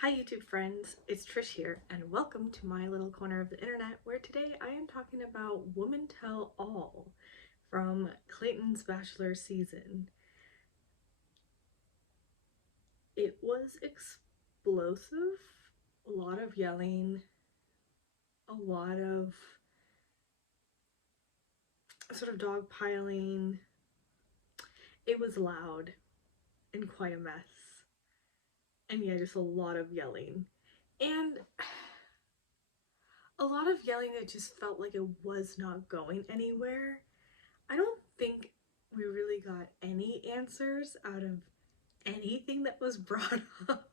Hi YouTube friends, it's Trish here and welcome to my little corner of the internet where today I am talking about Woman Tell All from Clayton's Bachelor season. It was explosive, a lot of yelling, a lot of sort of dogpiling. It was loud and quite a mess. And yeah, just a lot of yelling. And a lot of yelling that just felt like it was not going anywhere. I don't think we really got any answers out of anything that was brought up.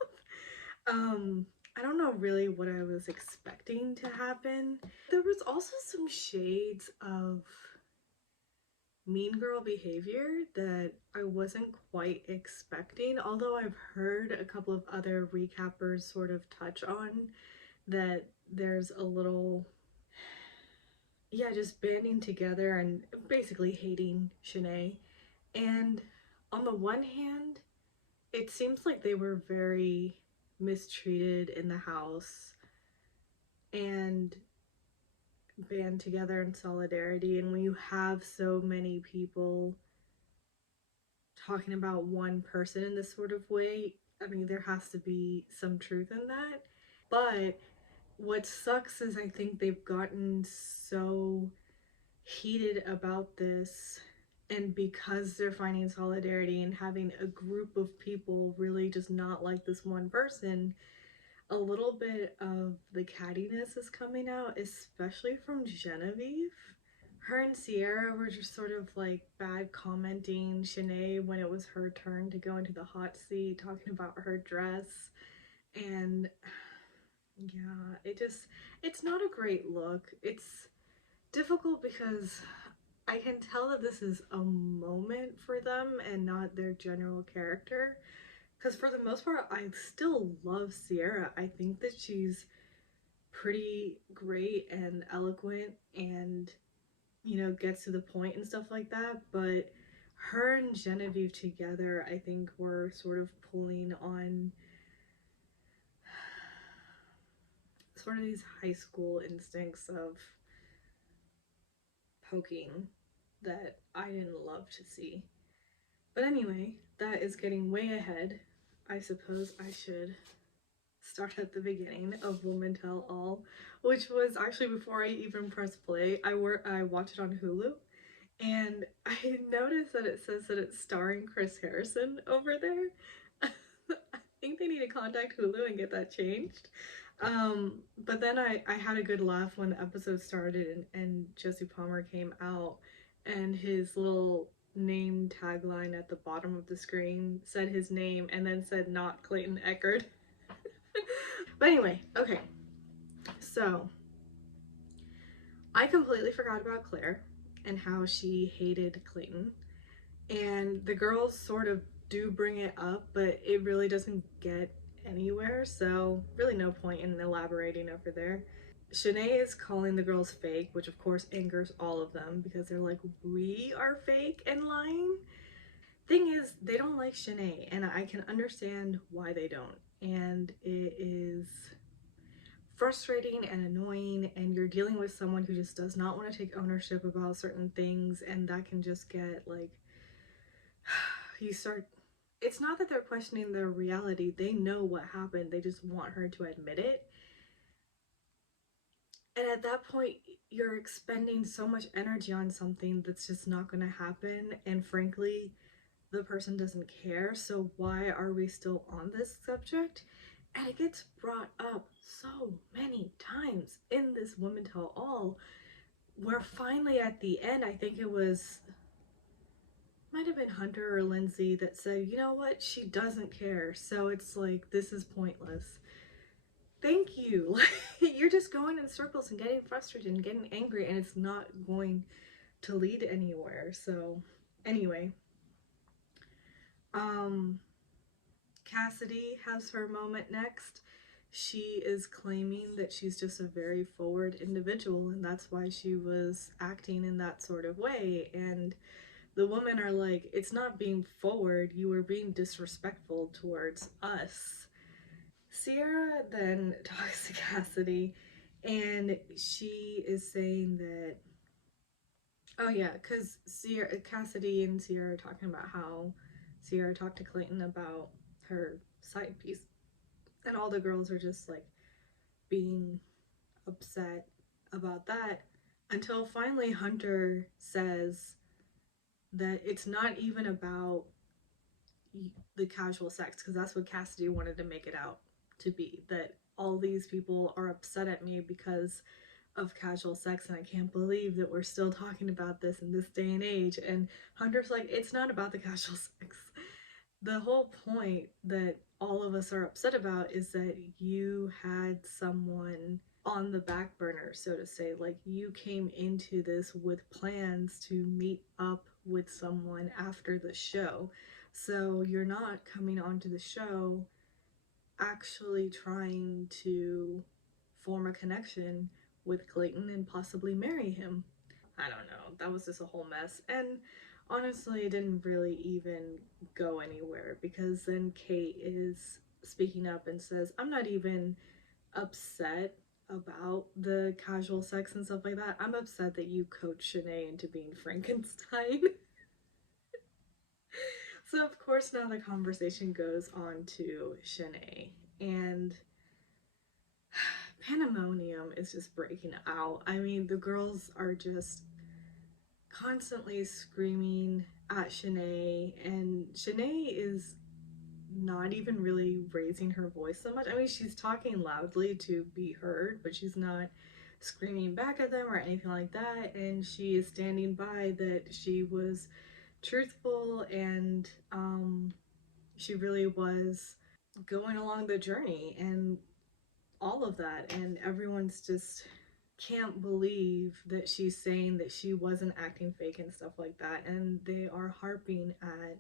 I don't know really what I was expecting to happen. There was also some shades of mean girl behavior that I wasn't quite expecting, although I've heard a couple of other recappers sort of touch on that there's a little, yeah, just banding together and basically hating Shanae. And on the one hand, it seems like they were very mistreated in the house and band together in solidarity. And when you have so many people talking about one person in this sort of way, I mean, there has to be some truth in that. But what sucks is I think they've gotten so heated about this, and because they're finding solidarity and having a group of people really just not like this one person, a little bit of the cattiness is coming out, especially from Genevieve. Her and Sierra were just sort of like bad commenting Shanae when it was her turn to go into the hot seat, talking about her dress. And yeah, it's not a great look. It's difficult because I can tell that this is a moment for them and not their general character. Because for the most part, I still love Sierra. I think that she's pretty great and eloquent and, you know, gets to the point and stuff like that. But her and Genevieve together, I think, were sort of pulling on sort of these high school instincts of poking that I didn't love to see. But anyway, that is getting way ahead. I suppose I should start at the beginning of Woman Tell All, which was actually before I even pressed play. I watched it on Hulu, and I noticed that it says that it's starring Chris Harrison over there. I think they need to contact Hulu and get that changed. But then I had a good laugh when the episode started and Jesse Palmer came out, and his little name tagline at the bottom of the screen said his name and then said not Clayton Eckerd. But anyway, okay. So I completely forgot about Claire and how she hated Clayton. And the girls sort of do bring it up, but it really doesn't get anywhere, so really no point in elaborating over there. Shanae is calling the girls fake, which of course angers all of them because they're like, we are fake and lying? Thing is, they don't like Shanae, and I can understand why they don't. And it is frustrating and annoying, and you're dealing with someone who just does not want to take ownership about certain things, and that can just get like, you start, it's not that they're questioning their reality, they know what happened, they just want her to admit it. And at that point, you're expending so much energy on something that's just not going to happen, and frankly, the person doesn't care, so why are we still on this subject? And it gets brought up so many times in this Woman Tell All, where finally at the end, I think it was, might have been Hunter or Lindsay that said, you know what, she doesn't care, so it's like, this is pointless. Thank you. You're just going in circles and getting frustrated and getting angry, and it's not going to lead anywhere. So anyway, Cassidy has her moment next. She is claiming that she's just a very forward individual, and that's why she was acting in that sort of way. And the women are like, it's not being forward, you were being disrespectful towards us. Sierra then talks to Cassidy, and she is saying that, oh yeah, because Cassidy and Sierra are talking about how Sierra talked to Clayton about her side piece, and all the girls are just like being upset about that until finally Hunter says that it's not even about the casual sex, because that's what Cassidy wanted to make it out to be, that all these people are upset at me because of casual sex, and I can't believe that we're still talking about this in this day and age. And Hunter's like, it's not about the casual sex. The whole point that all of us are upset about is that you had someone on the back burner, so to say. Like, you came into this with plans to meet up with someone after the show. So you're not coming onto the show actually trying to form a connection with Clayton and possibly marry him. I don't know. That was just a whole mess. And honestly, it didn't really even go anywhere, because then Kate is speaking up and says, I'm not even upset about the casual sex and stuff like that. I'm upset that you coached Shanae into being Frankenstein. So, of course, now the conversation goes on to Shanae, and pandemonium is just breaking out. I mean, the girls are just constantly screaming at Shanae, and Shanae is not even really raising her voice so much. I mean, she's talking loudly to be heard, but she's not screaming back at them or anything like that. And she is standing by that she was truthful, and she really was going along the journey and all of that. And everyone's just can't believe that she's saying that she wasn't acting fake and stuff like that. And they are harping at,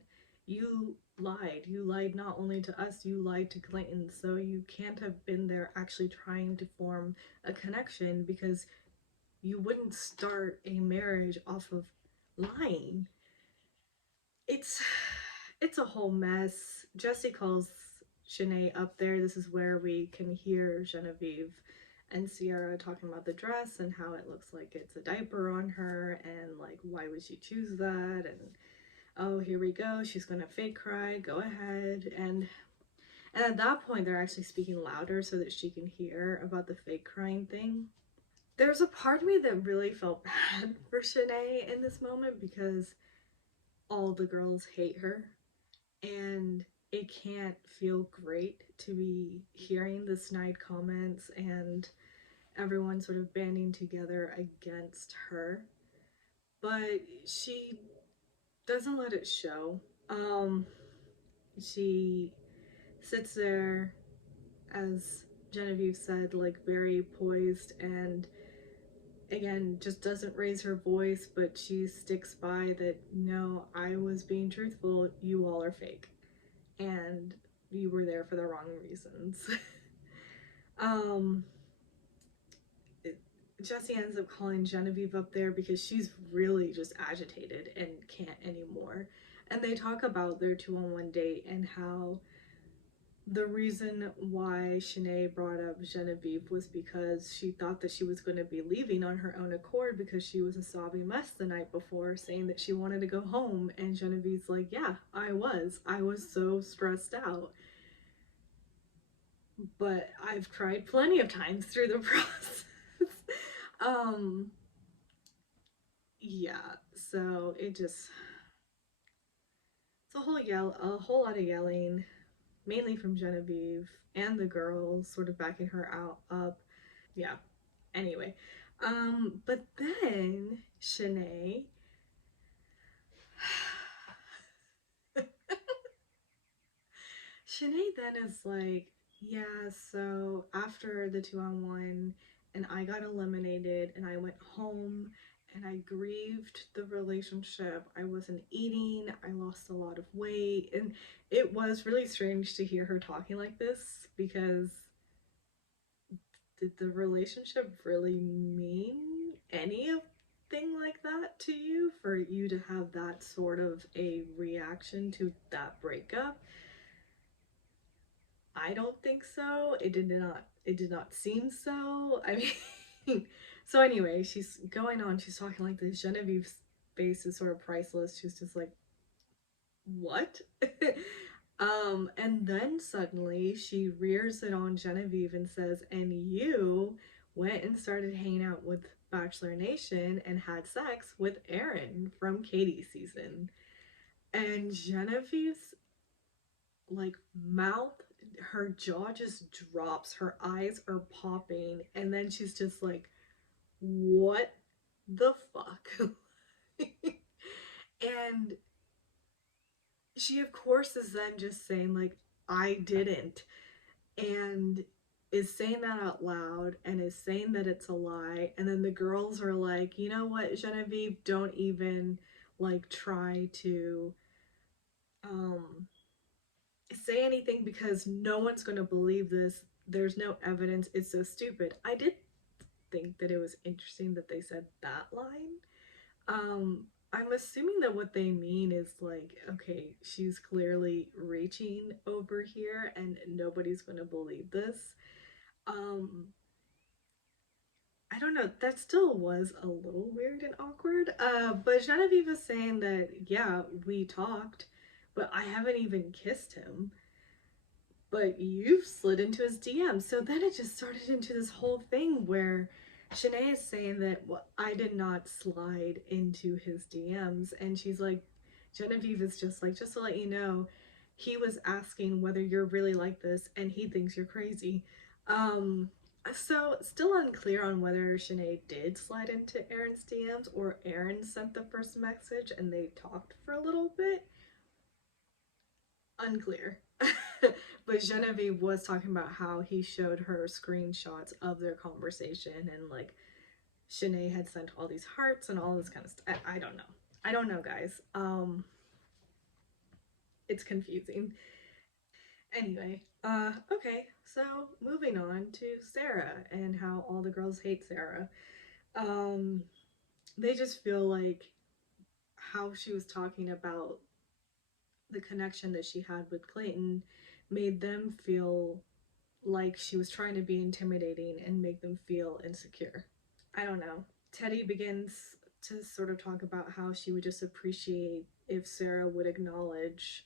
you lied. You lied not only to us, you lied to Clayton. So you can't have been there actually trying to form a connection, because you wouldn't start a marriage off of lying. It's it's a whole mess. Jesse calls Shanae up there. This is where we can hear Genevieve and Sierra talking about the dress and how it looks like it's a diaper on her, and like, why would she choose that? And oh, here we go, she's gonna fake cry, go ahead. And at that point they're actually speaking louder so that she can hear about the fake crying thing. There's a part of me that really felt bad for Shanae in this moment, because all the girls hate her, and it can't feel great to be hearing the snide comments and everyone sort of banding together against her. But she doesn't let it show. She sits there, as Genevieve said, like very poised, and again just doesn't raise her voice, but she sticks by that, no, I was being truthful, you all are fake, and you were there for the wrong reasons. um Jesse ends up calling Genevieve up there because she's really just agitated and can't anymore. And they talk about their 2-on-1 date and how the reason why Shanae brought up Genevieve was because she thought that she was going to be leaving on her own accord, because she was a sobby mess the night before, saying that she wanted to go home. And Genevieve's like, yeah, I was so stressed out. But I've cried plenty of times through the process. Yeah, so it's a whole lot of yelling, mainly from Genevieve and the girls sort of backing her up. Yeah. Anyway, but then Shanae Shanae then is like, yeah, so after the 2-on-1 and I got eliminated and I went home and I grieved the relationship. I wasn't eating, I lost a lot of weight, and it was really strange to hear her talking like this, because did the relationship really mean anything like that to you, for you to have that sort of a reaction to that breakup? I don't think so. It did not seem so. I mean, so anyway, she's going on, she's talking like this. Genevieve's face is sort of priceless. She's just like, what? And then suddenly she rears it on Genevieve and says, and you went and started hanging out with Bachelor Nation and had sex with Aaron from Katie's season. And Genevieve's like mouth, her jaw just drops, her eyes are popping, and then she's just like, what the fuck? And she of course is then just saying like, I didn't, and is saying that out loud and is saying that it's a lie. And then the girls are like, you know what, Genevieve, don't even like try to um say anything because no one's going to believe this. There's no evidence. It's so stupid. I did think that it was interesting that they said that line. I'm assuming that what they mean is like, okay, she's clearly reaching over here and nobody's going to believe this. Um, I don't know. That still was a little weird and awkward. But Genevieve was saying that, yeah, we talked, but I haven't even kissed him. But you've slid into his DM. So then it just started into this whole thing where Shanae is saying that, well, I did not slide into his DMs. And she's like, Genevieve is just like, just to let you know, he was asking whether you're really like this and he thinks you're crazy. So still unclear on whether Shanae did slide into Aaron's DMs or Aaron sent the first message and they talked for a little bit. Unclear. But Genevieve was talking about how he showed her screenshots of their conversation and like Shanae had sent all these hearts and all this kind of stuff. I don't know. I don't know, guys. It's confusing. Anyway, okay, so moving on to Sarah and how all the girls hate Sarah. Um, they just feel like how she was talking about the connection that she had with Clayton made them feel like she was trying to be intimidating and make them feel insecure. I don't know. Teddy begins to sort of talk about how she would just appreciate if Sarah would acknowledge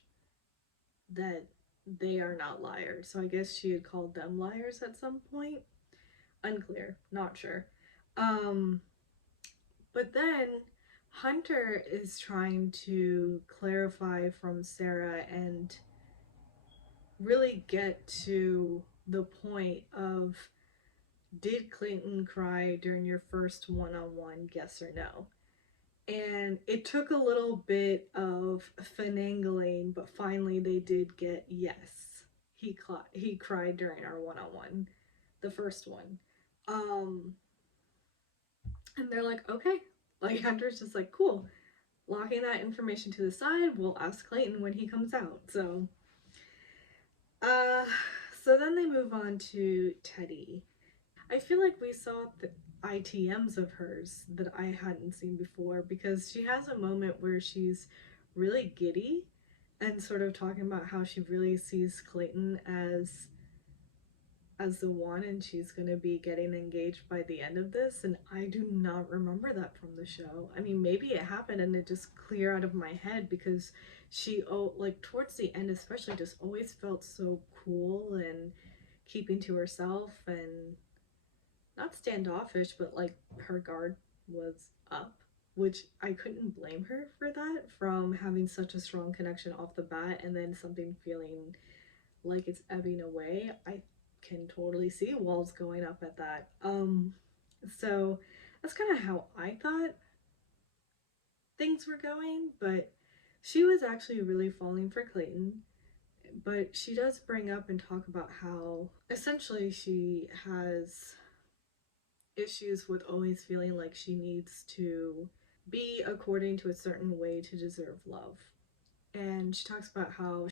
that they are not liars. So I guess she had called them liars at some point. Unclear, not sure. Um, but then Hunter is trying to clarify from Sarah and really get to the point of, did Clayton cry during your first one-on-one, yes or no? And it took a little bit of finagling, but finally they did get yes. He cried during our one-on-one, the first one. Um and they're like, okay. Like Hunter's just like, cool. Locking that information to the side, we'll ask Clayton when he comes out. Uh so then they move on to Teddy. I feel like we saw the ITMs of hers that I hadn't seen before because she has a moment where she's really giddy and sort of talking about how she really sees Clayton as the one and she's going to be getting engaged by the end of this, and I do not remember that from the show. I mean, maybe it happened and it just cleared out of my head because she, oh, like towards the end especially, just always felt so cool and keeping to herself and not standoffish, but like her guard was up, which I couldn't blame her for that, from having such a strong connection off the bat and then something feeling like it's ebbing away. I can totally see walls going up at that. So that's kind of how I thought things were going, but she was actually really falling for Clayton. But she does bring up and talk about how essentially she has issues with always feeling like she needs to be according to a certain way to deserve love. And she talks about how